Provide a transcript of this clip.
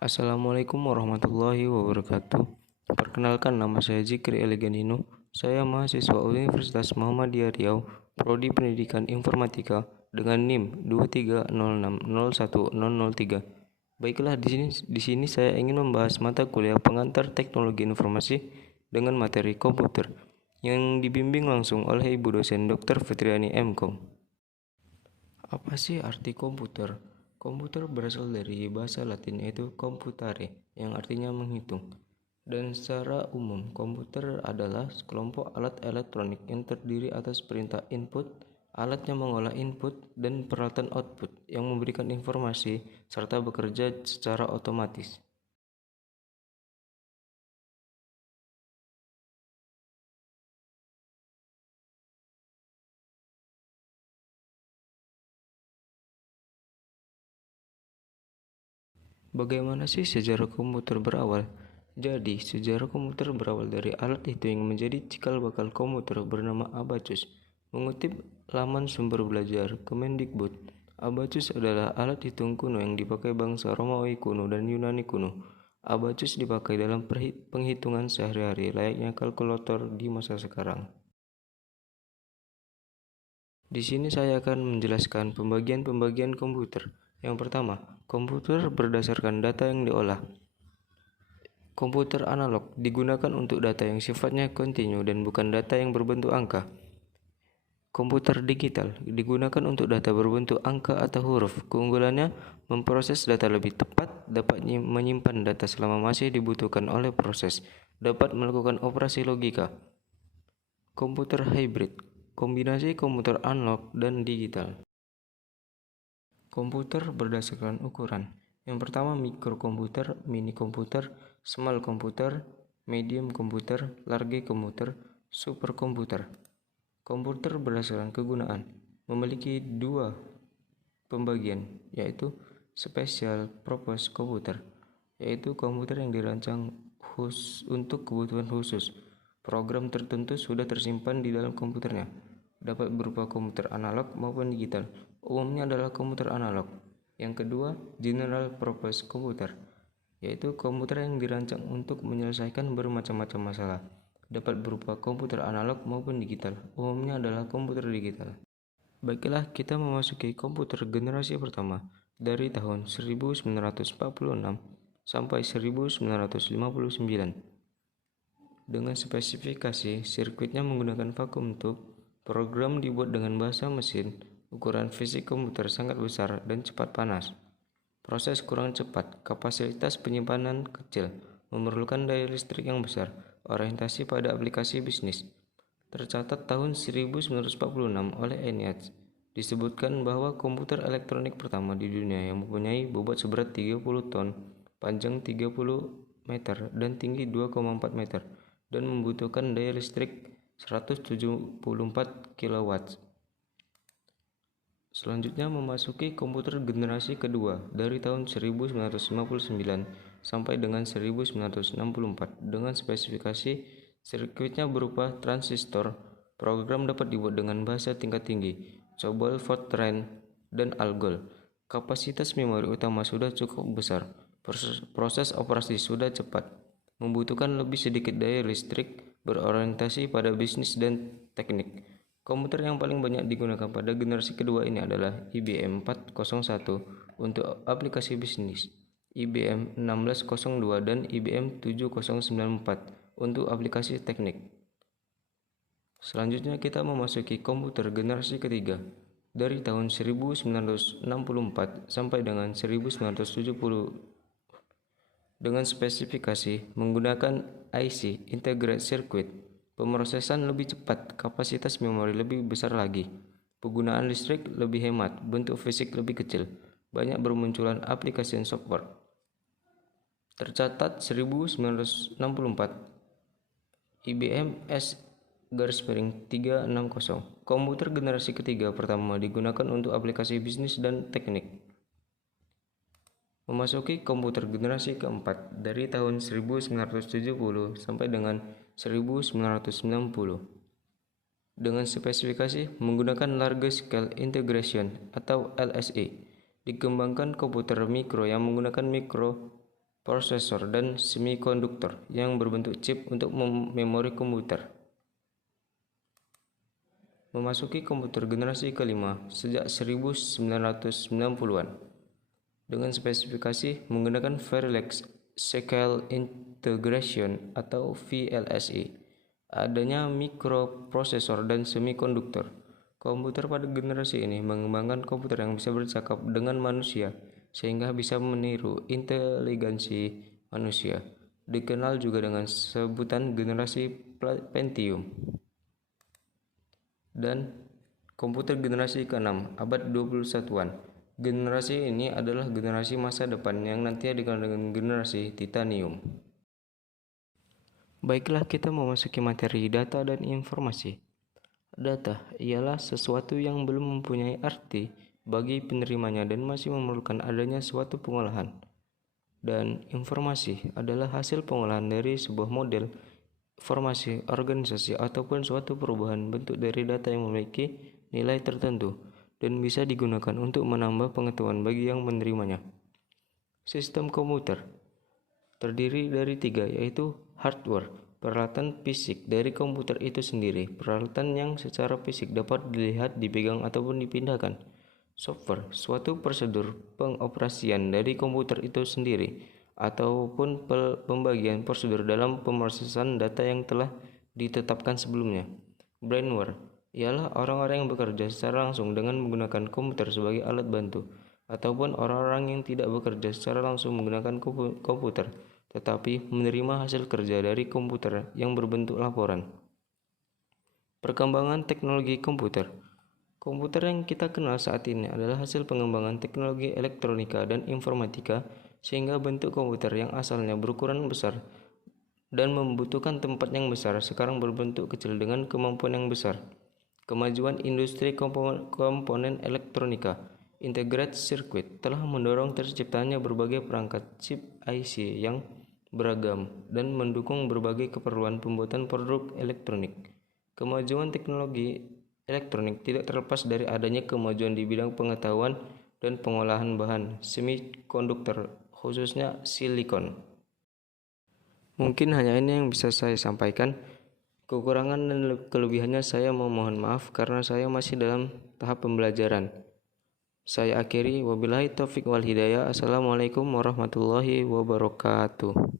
Assalamualaikum warahmatullahi wabarakatuh. Perkenalkan, nama saya Zikri Eleganino. Saya mahasiswa Universitas Muhammadiyah Riau, Prodi Pendidikan Informatika dengan NIM 230601003. Baiklah, di sini saya ingin membahas mata kuliah pengantar teknologi informasi dengan materi komputer yang dibimbing langsung oleh Ibu dosen Dr. Fitriani M.Com. Apa sih arti komputer? Komputer berasal dari bahasa Latin yaitu computare, yang artinya menghitung. Dan secara umum, komputer adalah sekelompok alat elektronik yang terdiri atas perintah input, alatnya mengolah input, dan peralatan output yang memberikan informasi serta bekerja secara otomatis. Bagaimana sih sejarah komputer berawal? Jadi, sejarah komputer berawal dari alat itu yang menjadi cikal bakal komputer bernama abacus. Mengutip laman sumber belajar Kemendikbud, abacus adalah alat hitung kuno yang dipakai bangsa Romawi kuno dan Yunani kuno. Abacus dipakai dalam penghitungan sehari-hari layaknya kalkulator di masa sekarang. Di sini saya akan menjelaskan pembagian-pembagian komputer. Yang pertama, komputer berdasarkan data yang diolah. Komputer analog digunakan untuk data yang sifatnya kontinu dan bukan data yang berbentuk angka. Komputer digital digunakan untuk data berbentuk angka atau huruf. Keunggulannya, memproses data lebih tepat, dapat menyimpan data selama masih dibutuhkan oleh proses, dapat melakukan operasi logika. Komputer hybrid, kombinasi komputer analog dan digital. Komputer berdasarkan ukuran. Yang pertama, mikrokomputer, mini komputer, small komputer, medium komputer, large komputer, superkomputer. Komputer berdasarkan kegunaan memiliki dua pembagian, yaitu special purpose komputer, yaitu komputer yang dirancang untuk kebutuhan khusus. Program tertentu sudah tersimpan di dalam komputernya. Dapat berupa komputer analog maupun digital. Umumnya adalah komputer analog. Yang kedua, general purpose komputer, yaitu komputer yang dirancang untuk menyelesaikan bermacam-macam masalah. Dapat berupa komputer analog maupun digital. Umumnya adalah komputer digital. Baiklah, kita memasuki komputer generasi pertama dari tahun 1946 sampai 1959. Dengan spesifikasi, sirkuitnya menggunakan vakum tube, program dibuat dengan bahasa mesin, ukuran fisik komputer sangat besar dan cepat panas. Proses kurang cepat, kapasitas penyimpanan kecil, memerlukan daya listrik yang besar, orientasi pada aplikasi bisnis. Tercatat tahun 1946 oleh ENIAC, disebutkan bahwa komputer elektronik pertama di dunia yang mempunyai bobot seberat 30 ton, panjang 30 meter, dan tinggi 2,4 meter, dan membutuhkan daya listrik 174 kW. Selanjutnya memasuki komputer generasi kedua dari tahun 1959 sampai dengan 1964 dengan spesifikasi sirkuitnya berupa transistor. Program dapat dibuat dengan bahasa tingkat tinggi, COBOL, Fortran, dan Algol. Kapasitas memori utama sudah cukup besar. Proses operasi sudah cepat. Membutuhkan lebih sedikit daya listrik, berorientasi pada bisnis dan teknik. Komputer yang paling banyak digunakan pada generasi kedua ini adalah IBM 401 untuk aplikasi bisnis, IBM 1602 dan IBM 7094 untuk aplikasi teknik. Selanjutnya kita memasuki komputer generasi ketiga dari tahun 1964 sampai dengan 1970 dengan spesifikasi menggunakan IC Integrated Circuit. Pemrosesan lebih cepat, kapasitas memori lebih besar lagi, penggunaan listrik lebih hemat, bentuk fisik lebih kecil, banyak bermunculan aplikasi software. Tercatat 1964 IBM S-360, komputer generasi ketiga pertama digunakan untuk aplikasi bisnis dan teknik. Memasuki komputer generasi keempat dari tahun 1970 sampai dengan 1990 dengan spesifikasi menggunakan Large Scale Integration atau LSI. Dikembangkan komputer mikro yang menggunakan prosesor, dan semikonduktor yang berbentuk chip untuk memori komputer. Memasuki komputer generasi kelima sejak 1990-an dengan spesifikasi menggunakan Verilog-Scale Integration atau VLSI, adanya mikroprosesor dan semikonduktor. Komputer pada generasi ini mengembangkan komputer yang bisa bercakap dengan manusia sehingga bisa meniru inteligensi manusia. Dikenal juga dengan sebutan generasi Pentium. Dan komputer generasi ke-6 abad 21-an. Generasi ini adalah generasi masa depan yang nantinya dikenal dengan generasi Titanium. Baiklah, kita memasuki materi data dan informasi. Data ialah sesuatu yang belum mempunyai arti bagi penerimanya dan masih memerlukan adanya suatu pengolahan. Dan informasi adalah hasil pengolahan dari sebuah model, formasi, organisasi, ataupun suatu perubahan bentuk dari data yang memiliki nilai tertentu dan bisa digunakan untuk menambah pengetahuan bagi yang menerimanya. Sistem komputer terdiri dari 3, yaitu hardware, peralatan fisik dari komputer itu sendiri, peralatan yang secara fisik dapat dilihat, dipegang, ataupun dipindahkan. Software, suatu prosedur pengoperasian dari komputer itu sendiri, ataupun pembagian prosedur dalam pemrosesan data yang telah ditetapkan sebelumnya. Brainware ialah orang-orang yang bekerja secara langsung dengan menggunakan komputer sebagai alat bantu, ataupun orang-orang yang tidak bekerja secara langsung menggunakan komputer, tetapi menerima hasil kerja dari komputer yang berbentuk laporan. Perkembangan teknologi komputer. Komputer yang kita kenal saat ini adalah hasil pengembangan teknologi elektronika dan informatika, sehingga bentuk komputer yang asalnya berukuran besar dan membutuhkan tempat yang besar sekarang berbentuk kecil dengan kemampuan yang besar. Kemajuan industri komponen elektronika, integrated circuit, telah mendorong terciptanya berbagai perangkat chip IC yang beragam dan mendukung berbagai keperluan pembuatan produk elektronik. Kemajuan teknologi elektronik tidak terlepas dari adanya kemajuan di bidang pengetahuan dan pengolahan bahan semikonduktor, khususnya silikon. Mungkin hanya ini yang bisa saya sampaikan. Kekurangan dan kelebihannya saya memohon maaf karena saya masih dalam tahap pembelajaran. Saya akhiri, wabillahi taufiq wal hidayah. Assalamualaikum warahmatullahi wabarakatuh.